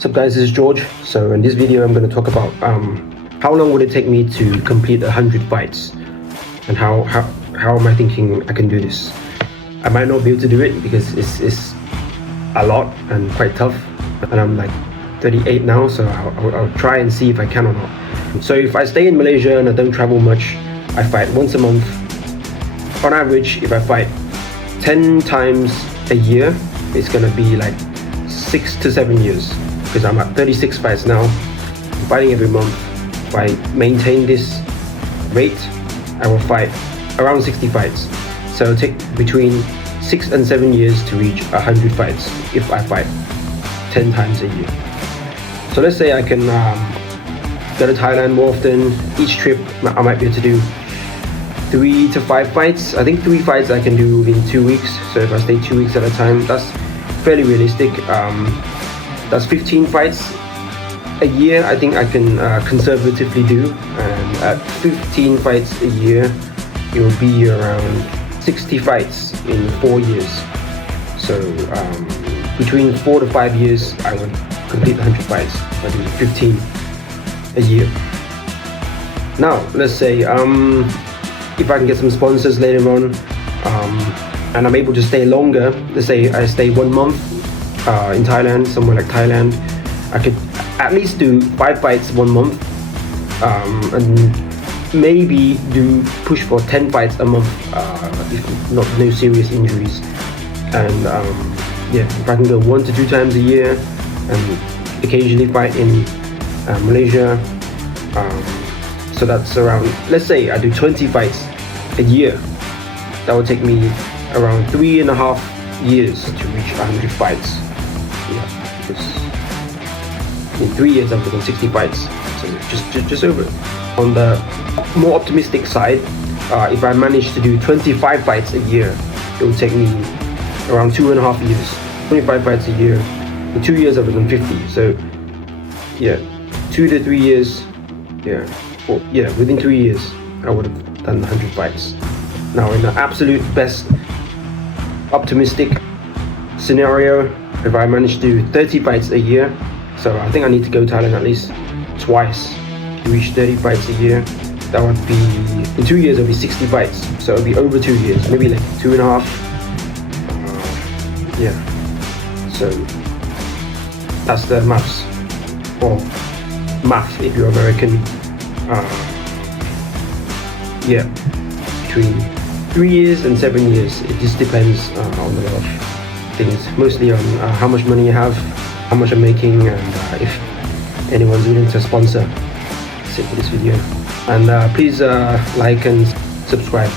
What's up guys, this is George. So in this video I'm going to talk about how long would it take me to complete 100 fights and how am I thinking I can do this. I might not be able to do it because it's a lot and quite tough, and I'm like 38 now, so I'll try and see if I can or not. So if I stay in Malaysia and I don't travel much, I fight once a month. On average, if I fight 10 times a year, it's gonna be like 6 to 7 years, because I'm at 36 fights now. I'm fighting every month. If I maintain this rate, I will fight around 60 fights. So it'll take between 6 and 7 years to reach 100 fights if I fight 10 times a year. So let's say I can go to Thailand more often. Each trip I might be able to do 3 to 5 fights. I think 3 fights I can do within 2 weeks. So if I stay 2 weeks at a time, that's fairly realistic. That's 15 fights a year. I think I can conservatively do, and at 15 fights a year, it will be around 60 fights in 4 years. So between 4 to 5 years, I would complete 100 fights by doing 15 a year. Now, let's say if I can get some sponsors later on, and I'm able to stay longer. Let's say I stay 1 month in Thailand, somewhere like Thailand, I could at least do 5 fights 1 month, and maybe push for 10 fights a month, if not no serious injuries. And yeah, if I can go 1 to 2 times a year and occasionally fight in Malaysia, so that's around, let's say I do 20 fights a year, that would take me around 3.5 years to reach 100 fights. Yeah, because in 3 years I've done 60 fights, so just over. On the more optimistic side, if I manage to do 25 fights a year, it will take me around 2.5 years. 25 fights a year. In 2 years I've done 50. So yeah, 2 to 3 years. Yeah, well, yeah, within 3 years I would have done 100 fights. Now, in the absolute best optimistic scenario, if I manage to do 30 fights a year, so I think I need to go to Thailand at least twice to reach 30 fights a year. That would be, in 2 years, it'll be 60 fights. So it'll be over 2 years, maybe like 2.5. Yeah. So that's the maths, or math if you're American. Yeah, between 3 years and 7 years. It just depends on a lot of things, mostly on how much money you have, how much I'm making, and if anyone's willing to sponsor. That's it for this video. And please like and subscribe.